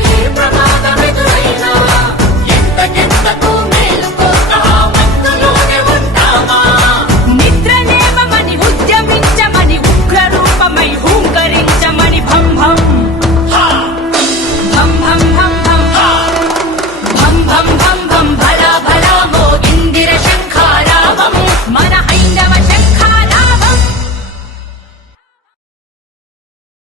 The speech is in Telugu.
ఏ ప్రమాదమెదురైనా? ఎంతకెంతకు